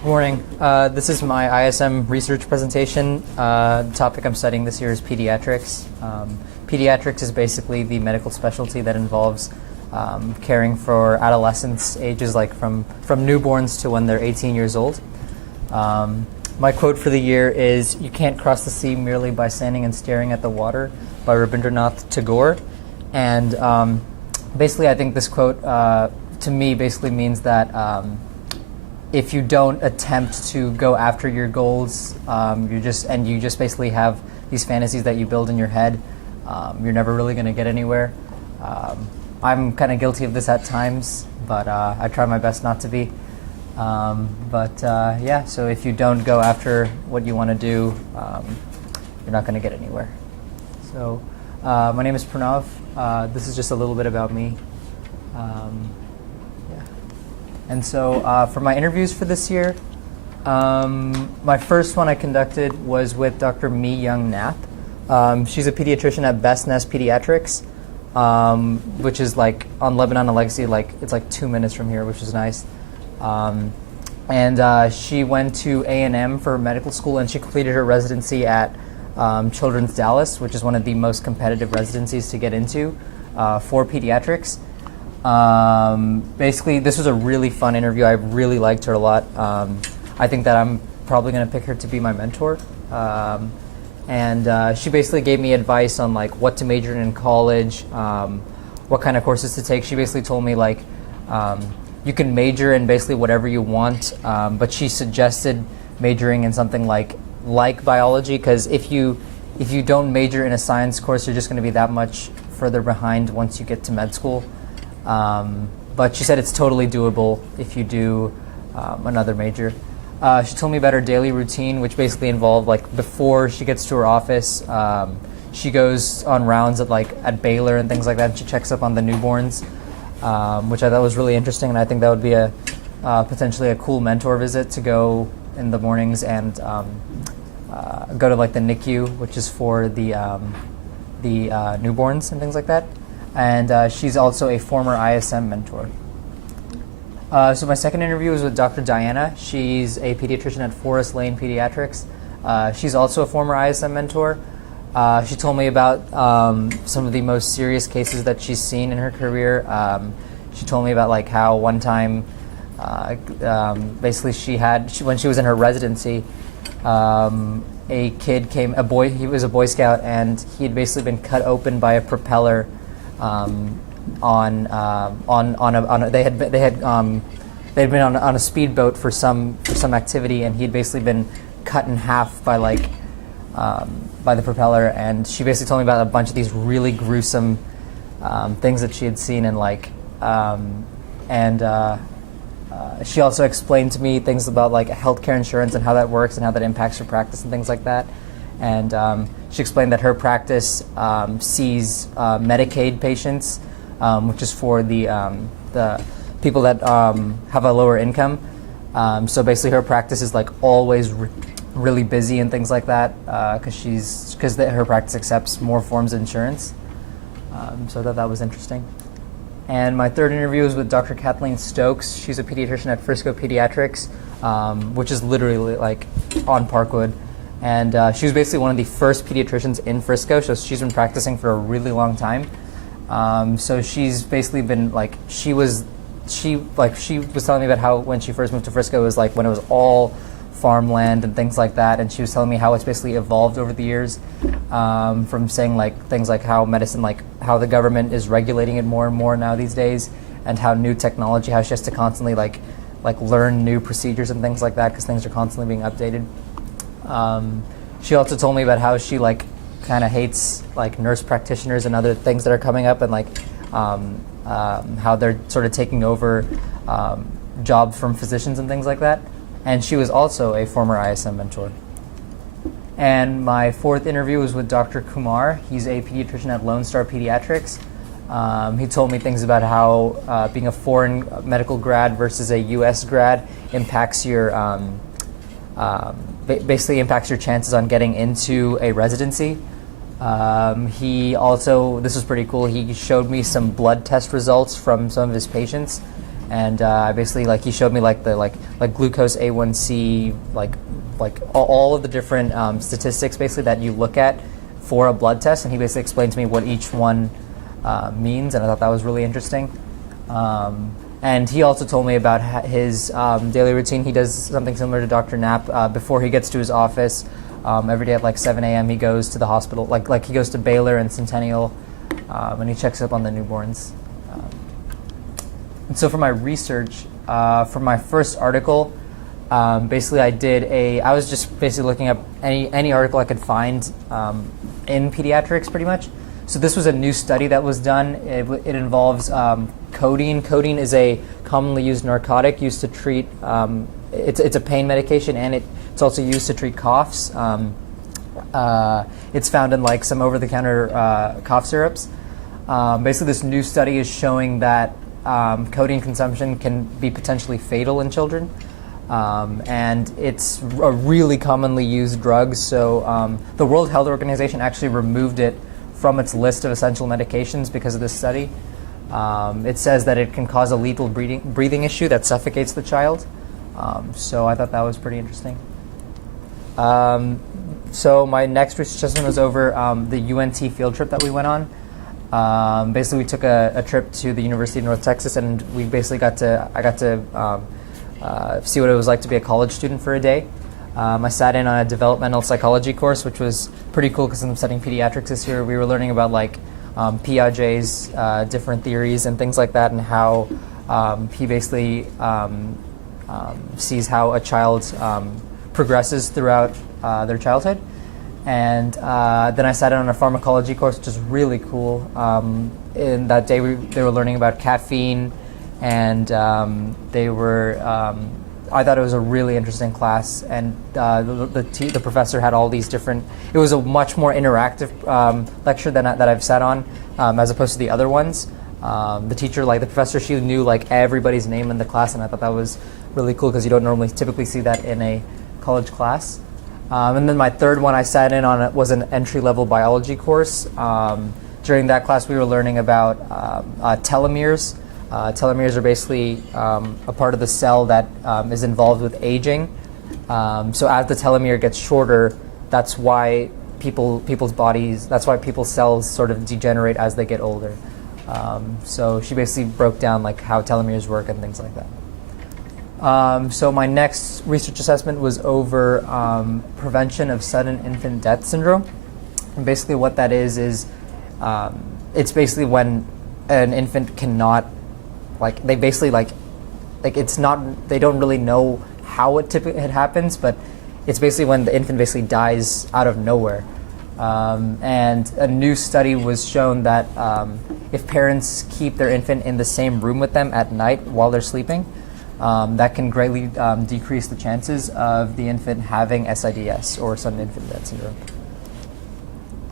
Good morning. This is my ISM research presentation. The topic I'm studying this year is pediatrics. Pediatrics is basically the medical specialty that involves caring for adolescents, ages like from newborns to when they're 18 years old. My quote for the year is, "You can't cross the sea merely by standing and staring at the water," by Rabindranath Tagore. And basically, I think this quote to me basically means that if you don't attempt to go after your goals, you just basically have these fantasies that you build in your head, you're never really going to get anywhere. I'm kind of guilty of this at times, but I try my best not to be. Yeah, so if you don't go after what you want to do, you're not going to get anywhere. So my name is Pranav. This is just a little bit about me. And so for my interviews for this year, my first one I conducted was with Dr. Mi Young Nap. She's a pediatrician at Best Nest Pediatrics, which is like on Lebanon and Legacy, it's like 2 minutes from here, which is nice. She went to A&M for medical school, and she completed her residency at Children's Dallas, which is one of the most competitive residencies to get into for pediatrics. Basically, this was a really fun interview. I really liked her a lot. I think that I'm probably going to pick her to be my mentor. She basically gave me advice on like what to major in college, what kind of courses to take. She basically told me like you can major in basically whatever you want, but she suggested majoring in something like biology, because if you don't major in a science course, you're just going to be that much further behind once you get to med school. But she said it's totally doable if you do another major. She told me about her daily routine, which basically involved like before she gets to her office, she goes on rounds at Baylor and things like that, and she checks up on the newborns, which I thought was really interesting, and I think that would be a potentially a cool mentor visit to go in the mornings and go to like the NICU, which is for the newborns and things like that. And she's also a former ISM mentor. So my second interview was with Dr. Diana. She's a pediatrician at Forest Lane Pediatrics. She's also a former ISM mentor. She told me about some of the most serious cases that she's seen in her career. She told me about like how one time, basically when she was in her residency, a kid came, he was a Boy Scout, and he had basically been cut open by a propeller. They had been on a speedboat for some activity, and he had basically been cut in half by the propeller. And she basically told me about a bunch of these really gruesome things that she had seen, she also explained to me things about like healthcare insurance and how that works and how that impacts her practice and things like that. And she explained that her practice sees Medicaid patients, which is for the people that have a lower income. So basically, her practice is like always really busy and things like that, because her practice accepts more forms of insurance. So that was interesting. And my third interview was with Dr. Kathleen Stokes. She's a pediatrician at Frisco Pediatrics, which is literally like on Parkwood. And she was basically one of the first pediatricians in Frisco, so she's been practicing for a really long time. So she's basically been like, she was telling me about how when she first moved to Frisco, it was like when it was all farmland and things like that. And she was telling me how it's basically evolved over the years, from saying like things like how medicine, like how the government is regulating it more and more now these days, and how new technology, how she has to constantly like learn new procedures and things like that, because things are constantly being updated. She also told me about how she like kind of hates like nurse practitioners and other things that are coming up, and like how they're sort of taking over jobs from physicians and things like that. And she was also a former ISM mentor. And my fourth interview was with Dr. Kumar. He's a pediatrician at Lone Star Pediatrics. He told me things about how being a foreign medical grad versus a U.S. grad impacts your basically impacts your chances on getting into a residency. He also, this was pretty cool, he showed me some blood test results from some of his patients, and basically like he showed me like the like glucose A1C, like all of the different statistics basically that you look at for a blood test, and he basically explained to me what each one means, and I thought that was really interesting. And he also told me about his daily routine. He does something similar to Dr. Knapp. Before he gets to his office, every day at like 7 a.m. he goes to the hospital, like he goes to Baylor and Centennial, and he checks up on the newborns. And so for my research, for my first article, basically I was just basically looking up any article I could find in pediatrics pretty much. So this was a new study that was done. It involves codeine. Codeine is a commonly used narcotic used to treat, it's a pain medication, and it's also used to treat coughs. It's found in like some over-the-counter cough syrups. Basically this new study is showing that codeine consumption can be potentially fatal in children. And it's a really commonly used drug. So the World Health Organization actually removed it from its list of essential medications because of this study. It says that it can cause a lethal breathing issue that suffocates the child. So I thought that was pretty interesting. So my next research assessment was over the UNT field trip that we went on. Basically, we took a trip to the University of North Texas, and we basically I got to see what it was like to be a college student for a day. I sat in on a developmental psychology course, which was pretty cool because I'm studying pediatrics this year. We were learning about like Piaget's different theories and things like that, and how he basically sees how a child progresses throughout their childhood. And then I sat in on a pharmacology course, which is really cool. In that day, they were learning about caffeine, and I thought it was a really interesting class, and the professor had all these different. It was a much more interactive lecture that I've sat on, as opposed to the other ones. The teacher, like the professor, she knew like everybody's name in the class, and I thought that was really cool because you don't normally typically see that in a college class. And then my third one I sat in on was an entry-level biology course. During that class, we were learning about telomeres. Telomeres are basically a part of the cell that is involved with aging. So as the telomere gets shorter, that's why people's bodies, that's why people's cells sort of degenerate as they get older. So she basically broke down like how telomeres work and things like that. So my next research assessment was over prevention of sudden infant death syndrome. And basically what that is it's basically when an infant cannot, like they basically like it's not, they don't really know how it happens, but it's basically when the infant basically dies out of nowhere. And a new study was shown that if parents keep their infant in the same room with them at night while they're sleeping, that can greatly decrease the chances of the infant having SIDS, or sudden infant death syndrome.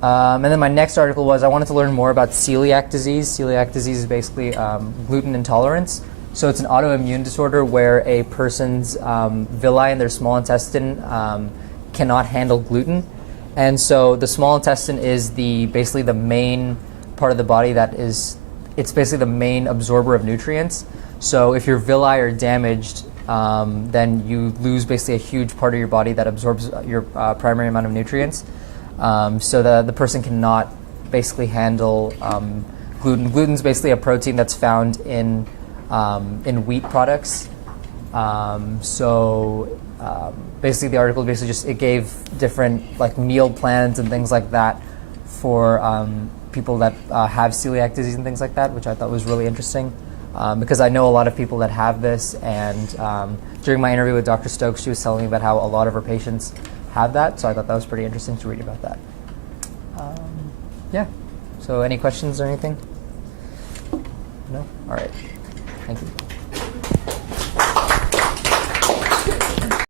And then my next article was I wanted to learn more about celiac disease. Celiac disease is basically gluten intolerance. So it's an autoimmune disorder where a person's villi in their small intestine cannot handle gluten. And so the small intestine is basically the main part of the body it's basically the main absorber of nutrients. So if your villi are damaged, then you lose basically a huge part of your body that absorbs your primary amount of nutrients. So the person cannot basically handle gluten. Gluten's basically a protein that's found in wheat products. Basically the article it gave different like meal plans and things like that for people that have celiac disease and things like that, which I thought was really interesting. Because I know a lot of people that have this, and during my interview with Dr. Stokes, she was telling me about how a lot of her patients have that, so I thought that was pretty interesting to read about that. Yeah, so any questions or anything? No? All right, thank you.